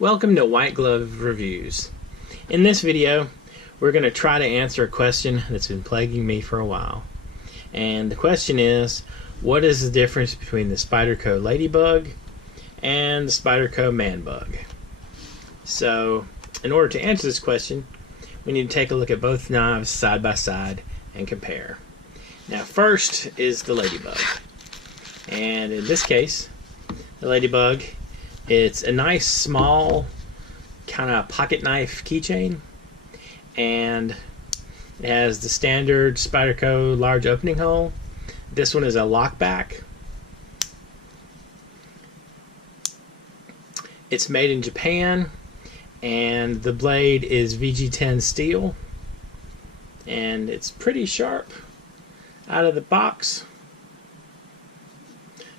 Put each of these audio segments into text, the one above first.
Welcome to White Glove Reviews. In this video, we're going to try to answer a question that's been plaguing me for a while. And the question is, what is the difference between the Spyderco Ladybug and the Spyderco Manbug? So, in order to answer this question, we need to take a look at both knives side by side and compare. Now, first is the Ladybug. And in this case, the Ladybug, it's a nice small kind of pocket knife keychain, and it has the standard Spyderco large opening hole. This one is a lockback. It's made in Japan, and the blade is VG10 steel, and it's pretty sharp out of the box.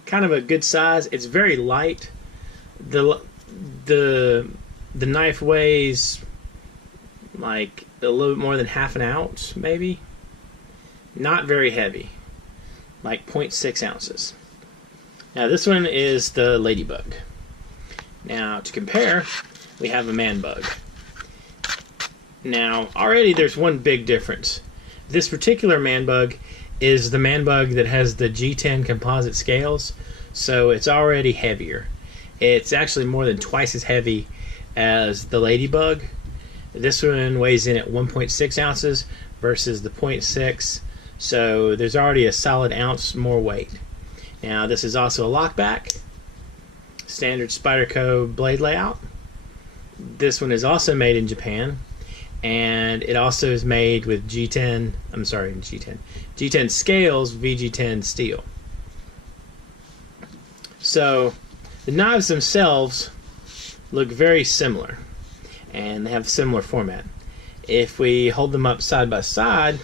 Kind of a good size. It's very light. The knife weighs like a little bit more than half an ounce, maybe. Not very heavy, like 0.6 ounces. Now this one is the Ladybug. Now to compare, we have a Manbug. Now already there's one big difference. This particular Manbug is the Manbug that has the G10 composite scales, so it's already heavier. It's actually more than twice as heavy as the Ladybug. This one weighs in at 1.6 ounces versus the 0.6, so there's already a solid ounce more weight. Now this is also a lockback, standard Spyderco blade layout. This one is also made in Japan, and it also is made with G10 scales, VG10 steel. So the knives themselves look very similar, and they have similar format. If we hold them up side by side,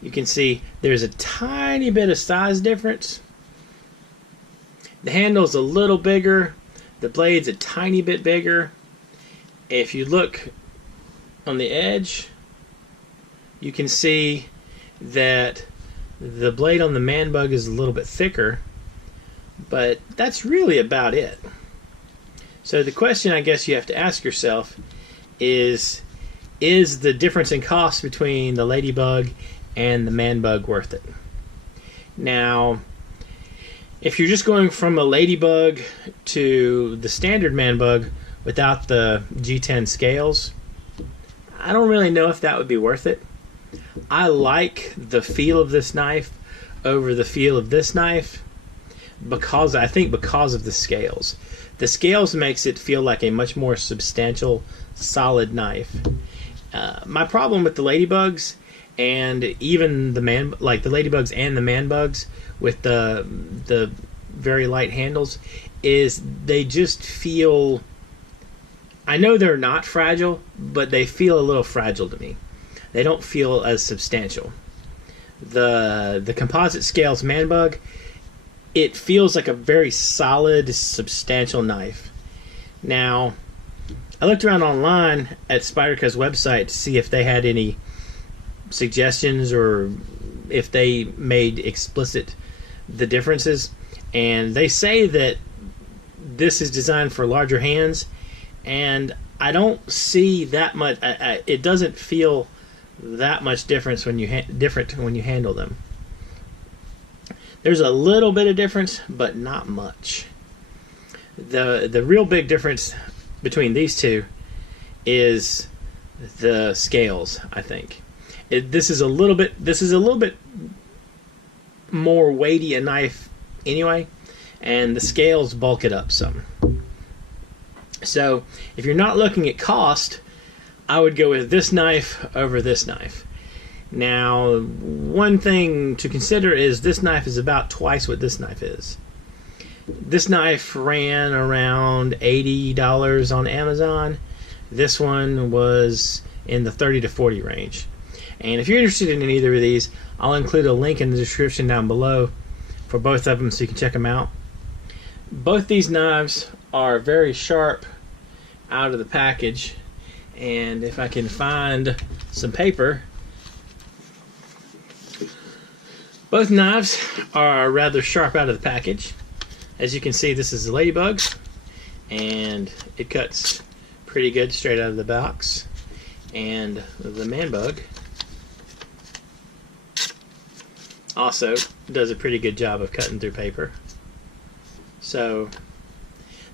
you can see there's a tiny bit of size difference. The handle's a little bigger, the blade's a tiny bit bigger. If you look on the edge, you can see that the blade on the Manbug is a little bit thicker, but that's really about it. So the question I guess you have to ask yourself is the difference in cost between the Ladybug and the Manbug worth it? Now, if you're just going from a Ladybug to the standard Manbug without the G10 scales, I don't really know if that would be worth it. I like the feel of this knife over the feel of this knife because of the scales. The scales makes it feel like a much more substantial, solid knife. My problem with the Ladybugs and even the Ladybugs and the Manbugs with the very light handles is they just feel, I know they're not fragile, but they feel a little fragile to me. They don't feel as substantial. The composite scales Manbug, it feels like a very solid, substantial knife. Now, I looked around online at Spyderco's website to see if they had any suggestions or if they made explicit the differences, and they say that this is designed for larger hands, and I don't see that much. It doesn't feel that much difference when you handle them. There's a little bit of difference, but not much. The real big difference between these two is the scales, I think. This is a little bit more weighty a knife anyway, and the scales bulk it up some. So if you're not looking at cost, I would go with this knife over this knife. Now, one thing to consider is this knife is about twice what this knife is. This knife ran around $80 on Amazon. This one was in the $30 to $40 range. And if you're interested in either of these, I'll include a link in the description down below for both of them so you can check them out. Both these knives are very sharp out of the package, and if I can find some paper, both knives are rather sharp out of the package. As you can see, this is the Ladybug, and it cuts pretty good straight out of the box. And the Manbug also does a pretty good job of cutting through paper. So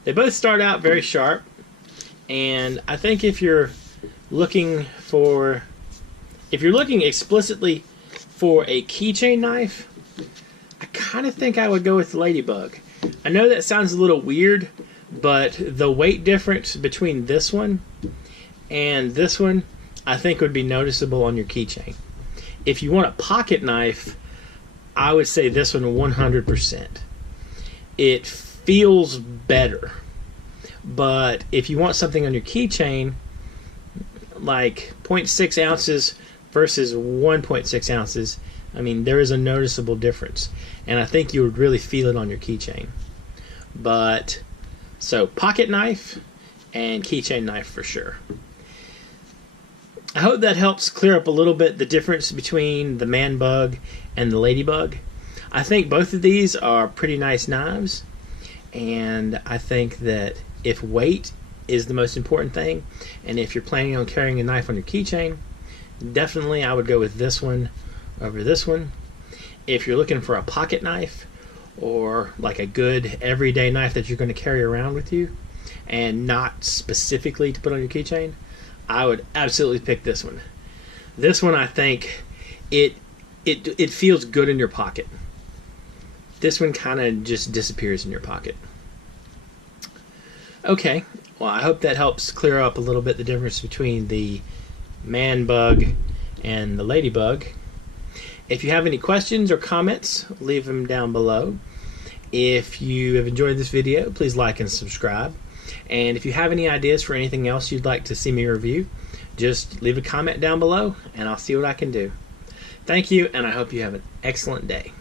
they both start out very sharp, and I think if you're looking explicitly for a keychain knife, I kind of think I would go with the Ladybug. I know that sounds a little weird, but the weight difference between this one and this one, I think, would be noticeable on your keychain. If you want a pocket knife, I would say this one 100%. It feels better. But if you want something on your keychain, like 0.6 ounces versus 1.6 ounces, I mean, there is a noticeable difference. And I think you would really feel it on your keychain. But, so pocket knife and keychain knife for sure. I hope that helps clear up a little bit the difference between the Manbug and the Ladybug. I think both of these are pretty nice knives, and I think that if weight is the most important thing, and if you're planning on carrying a knife on your keychain, definitely I would go with this one over this one. If you're looking for a pocket knife, or like a good everyday knife that you're going to carry around with you, and not specifically to put on your keychain, I would absolutely pick this one. This one, I think, it feels good in your pocket. This one kind of just disappears in your pocket. Okay, well, I hope that helps clear up a little bit the difference between the Manbug and the Ladybug. If you have any questions or comments, leave them down below. If you have enjoyed this video, please like and subscribe. And if you have any ideas for anything else you'd like to see me review, just leave a comment down below and I'll see what I can do. Thank you, and I hope you have an excellent day.